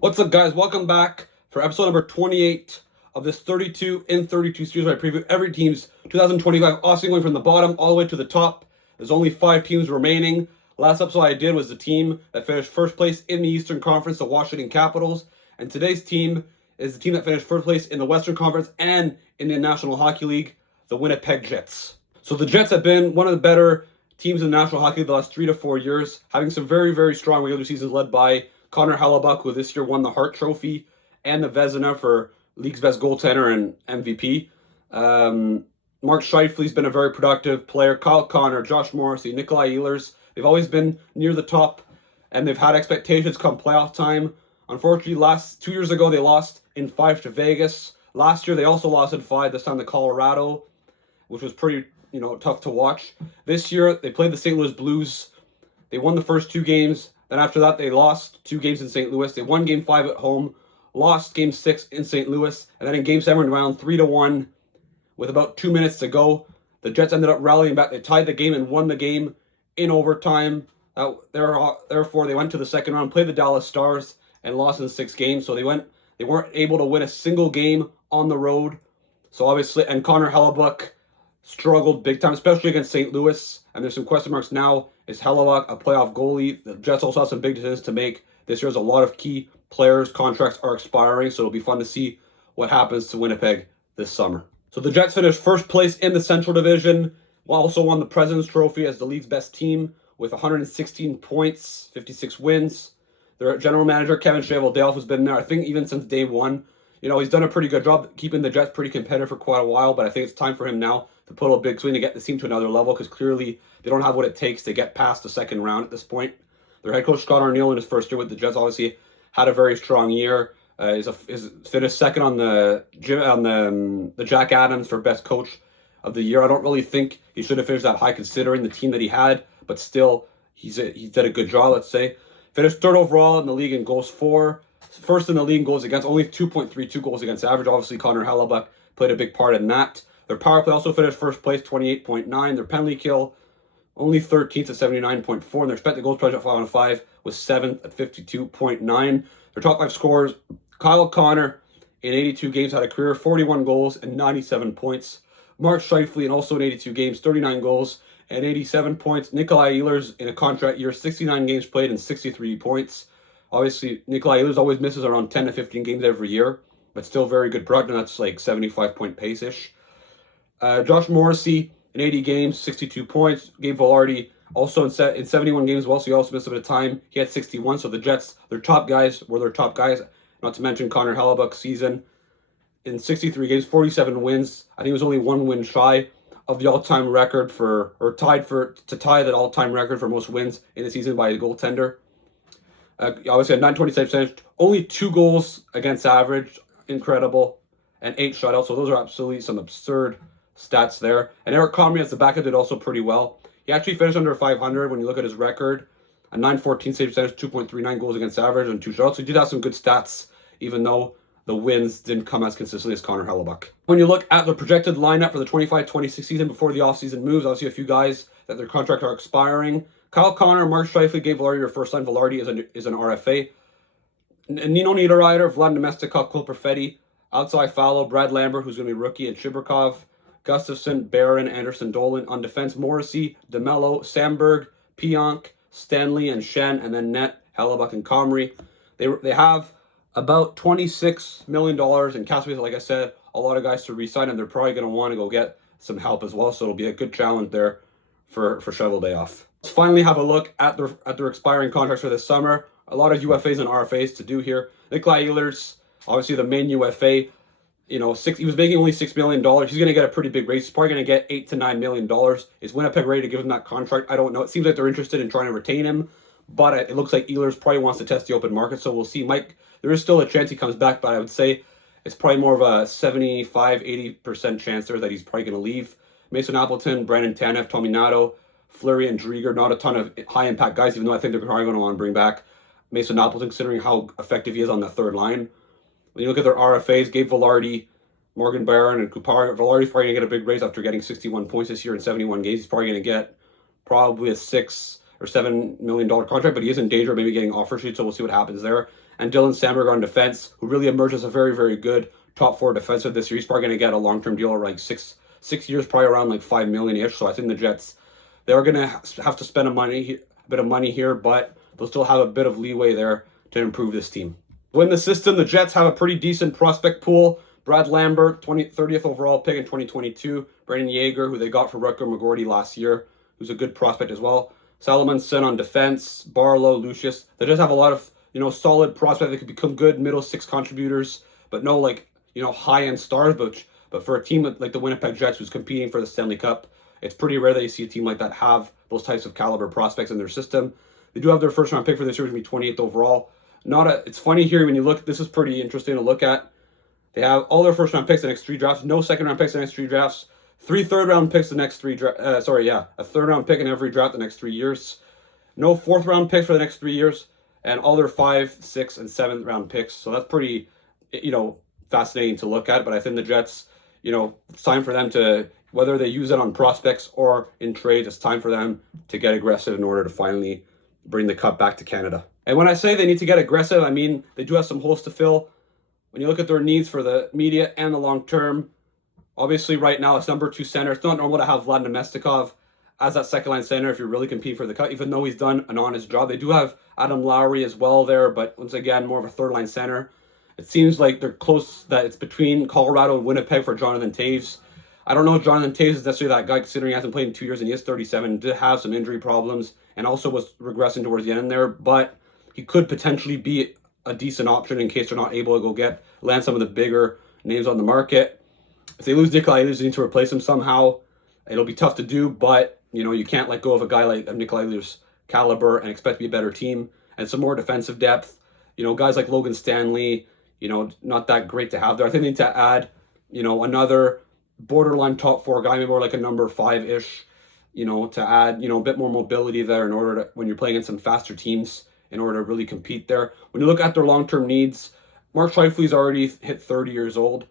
What's up, guys? Welcome back for episode number 28 of this 32 in 32 series where I preview every team's 2025 offseason going from the bottom all the way to the top. There's only 5 teams remaining. Last episode I did was the team that finished first place in the Eastern Conference, the Washington Capitals. And today's team is the team that finished first place in the Western Conference and in the National Hockey League, the Winnipeg Jets. So the Jets have been one of the better teams in the National Hockey League the last 3 to 4 years, having some very, very strong regular seasons led by Connor Hellebuyck, who this year won the Hart Trophy and the Vezina for League's Best Goaltender and MVP. Mark Scheifele's been a very productive player. Kyle Connor, Josh Morrissey, Nikolai Ehlers, they've always been near the top, and they've had expectations come playoff time. Unfortunately, 2 years ago, they lost in 5 to Vegas. Last year, they also lost in 5, this time to Colorado, which was pretty, tough to watch. This year, they played the St. Louis Blues. They won the first 2 games. Then after that, they lost 2 games in St. Louis. They won Game 5 at home, lost Game 6 in St. Louis, and then in Game 7, round 3-1 with about 2 minutes to go. The Jets ended up rallying back. They tied the game and won the game in overtime. Therefore, they went to the second round, played the Dallas Stars, and lost in 6 games. So they weren't able to win a single game on the road. So obviously, and Connor Hellebuyck struggled big time, especially against St. Louis. And there's some question marks now. Is Hellebuyck a playoff goalie? The Jets also have some big decisions to make. This year, there's a lot of key players' contracts are expiring, so it'll be fun to see what happens to Winnipeg this summer. So the Jets finished first place in the Central Division, also won the President's Trophy as the league's best team with 116 points, 56 wins. Their general manager, Kevin Cheveldayoff, has been there, I think, even since day one. He's done a pretty good job keeping the Jets pretty competitive for quite a while, but I think it's time for him now to put a big swing to get the team to another level, because clearly they don't have what it takes to get past the second round at this point. Their head coach, Scott Arniel, in his first year with the Jets, obviously had a very strong year. Is finished second on the Jack Adams for best coach of the year. I don't really think he should have finished that high considering the team that he had, but still, he did a good job, let's say. Finished third overall in the league in goals for. First in the league in goals against, only 2.32 goals against average. Obviously, Connor Hellebuyck played a big part in that. Their power play also finished first place, 28.9. Their penalty kill, only 13th at 79.4. And their expected goals project 5-on-5 was 7th at 52.9. Their top 5 scorers, Kyle Connor in 82 games had a career 41 goals and 97 points. Mark Scheifele in also in 82 games, 39 goals and 87 points. Nikolai Ehlers in a contract year, 69 games played and 63 points. Obviously, Nikolai Ehlers always misses around 10 to 15 games every year, but still very good production. That's like 75-point pace-ish. Josh Morrissey in 80 games, 62 points. Gabe Vilardi also in 71 games as well, so he also missed a bit of time. He had 61, so the Jets, their top guys were their top guys. Not to mention Connor Hellebuyck's season. In 63 games, 47 wins. I think it was only 1 win shy of the all-time record to tie that all-time record for most wins in the season by a goaltender. Obviously, had 927 percentage, only 2 goals against average, incredible, and 8 shutouts. So those are absolutely some absurd stats there. And Eric Comrie as the backup did also pretty well. He actually finished under 500 when you look at his record. A 914 save percentage, 2.39 goals against average, and 2 shutouts. So he did have some good stats, even though the wins didn't come as consistently as Connor Hellebuyck. When you look at the projected lineup for the 25-26 season before the offseason moves, obviously a few guys that their contracts are expiring. Kyle Connor, Mark Scheifele, Gabe Vilardi their first line. Vilardi is an RFA. Nino Niederreiter, Vlad Nemestikov, Cole Perfetti, outside Fallow, Brad Lambert, who's going to be rookie, and Chibrikov, Gustafson, Barron, Anderson, Dolan. On defense, Morrissey, DeMello, Samberg, Pionk, Stanley, and Shen, and then net, Hellebuyck, and Comrie. They have about $26 million in cap space. Like I said, a lot of guys to re-sign, and they're probably going to want to go get some help as well, so it'll be a good challenge there for Cheveldayoff. Let's finally have a look at their expiring contracts for this summer. A lot of UFAs and RFAs to do here. Nikolai Ehlers, obviously the main UFA. He was making only $6 million. He's going to get a pretty big raise. He's probably going to get $8 to $9 million. Is Winnipeg ready to give him that contract? I don't know. It seems like they're interested in trying to retain him, but it looks like Ehlers probably wants to test the open market, so we'll see. Mike, there is still a chance he comes back, but I would say it's probably more of a 75-80% chance there that he's probably going to leave. Mason Appleton, Brandon Tanev, Tommy Nato, Fleury, and Drieger, not a ton of high-impact guys, even though I think they're probably going to want to bring back Mason Appleton, considering how effective he is on the third line. When you look at their RFAs, Gabe Vilardi, Morgan Barron, and Kupar, Vilardi's probably going to get a big raise after getting 61 points this year in 71 games. He's probably going to get probably a $6 or $7 million contract, but he is in danger of maybe getting offer sheet, so we'll see what happens there. and Dylan Samberg on defense, who really emerged as a very, very good top 4 defensive this year. He's probably going to get a long-term deal of like six years, probably around like $5 million-ish. So I think the Jets, they're going to have to spend a bit of money here, but they'll still have a bit of leeway there to improve this team. In the system, the Jets have a pretty decent prospect pool. Brad Lambert, 30th overall pick in 2022. Brandon Yeager, who they got for Rutger McGorty last year, who's a good prospect as well. Salomonson on defense. Barlow, Lucius. They just have a lot of, solid prospects that could become good middle 6 contributors, but no high-end stars. But for a team like the Winnipeg Jets, who's competing for the Stanley Cup, it's pretty rare that you see a team like that have those types of caliber prospects in their system. They do have their first round pick for this year, going to be 28th overall. It's funny here when you look, this is pretty interesting to look at. They have all their first round picks the next 3 drafts, no second round picks the next 3 drafts, 3 third round picks the next 3 a third round pick in every draft the next 3 years, no 4th round picks for the next 3 years, and all their 5th, 6th, and 7th round picks. So that's pretty, fascinating to look at. But I think the Jets, it's time for them to, whether they use it on prospects or in trades, it's time for them to get aggressive in order to finally bring the cup back to Canada. And when I say they need to get aggressive, I mean they do have some holes to fill. When you look at their needs for the immediate and the long term, obviously right now it's number 2 center. It's not normal to have Vlad Nemestikov as that second line center if you're really competing for the cup, even though he's done an honest job. They do have Adam Lowry as well there, but once again, more of a third line center. It seems like they're close, that it's between Colorado and Winnipeg for Jonathan Toews. I don't know if Jonathan Toews is necessarily that guy, considering he hasn't played in 2 years and he is 37, did have some injury problems and also was regressing towards the end there, but he could potentially be a decent option in case they're not able to go land some of the bigger names on the market. If they lose Nikolai Ehlers, they need to replace him somehow. It'll be tough to do, but you can't let go of a guy like Nikolai Ehlers' caliber and expect to be a better team. And some more defensive depth. Guys like Logan Stanley, not that great to have there. I think they need to add, another borderline top 4 guy, maybe more like a number 5-ish, to add, a bit more mobility there in order to, when you're playing against some faster teams, in order to really compete there. When you look at their long-term needs, Mark Scheifele's already hit 30 years old.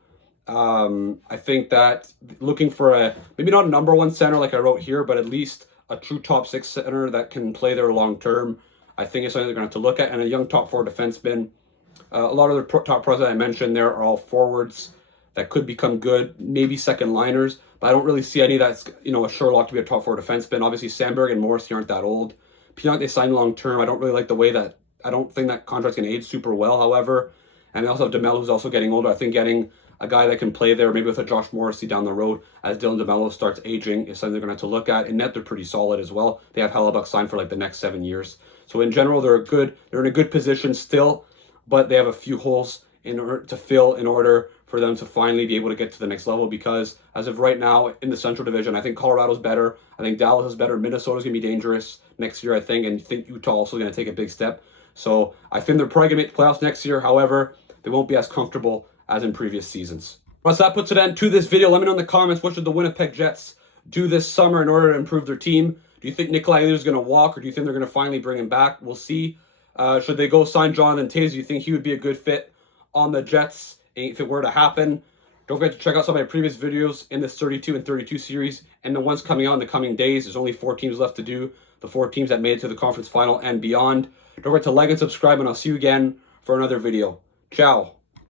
I think that looking for maybe not a number 1 center like I wrote here, but at least a true top 6 center that can play there long-term, I think is something they're going to have to look at. And a young top 4 defenseman. A lot of the top pros that I mentioned there are all forwards that could become good, maybe second liners, but I don't really see any that's, a sure lock to be a top 4 defenseman. Obviously, Samberg and Morrissey aren't that old. Pionk, they signed long-term. I don't really like the way that, I don't think that contract's going to age super well, however. And they also have DeMello, who's also getting older. I think getting a guy that can play there, maybe with a Josh Morrissey down the road, as Dylan DeMello starts aging, is something they're going to have to look at. In net, they're pretty solid as well. They have Hellebuck signed for the next 7 years. So in general, they're in a good position still, but they have a few holes in order to fill in order for them to finally be able to get to the next level, because as of right now in the Central Division, I think Colorado's better. I think Dallas is better. Minnesota's going to be dangerous next year, I think, and I think Utah also going to take a big step. So I think they're probably going to make the playoffs next year. However, they won't be as comfortable as in previous seasons. Well, so that puts an end to this video. Let me know in the comments, what should the Winnipeg Jets do this summer in order to improve their team? Do you think Nikolai Ehlers is going to walk, or do you think they're going to finally bring him back? We'll see. Should they go sign Jonathan Toews? Do you think he would be a good fit on the Jets if it were to happen? Don't forget to check out some of my previous videos in this 32 and 32 series and the ones coming out in the coming days. There's only 4 teams left to do, the 4 teams that made it to the conference final and beyond. Don't forget to like and subscribe, and I'll see you again for another video. Ciao.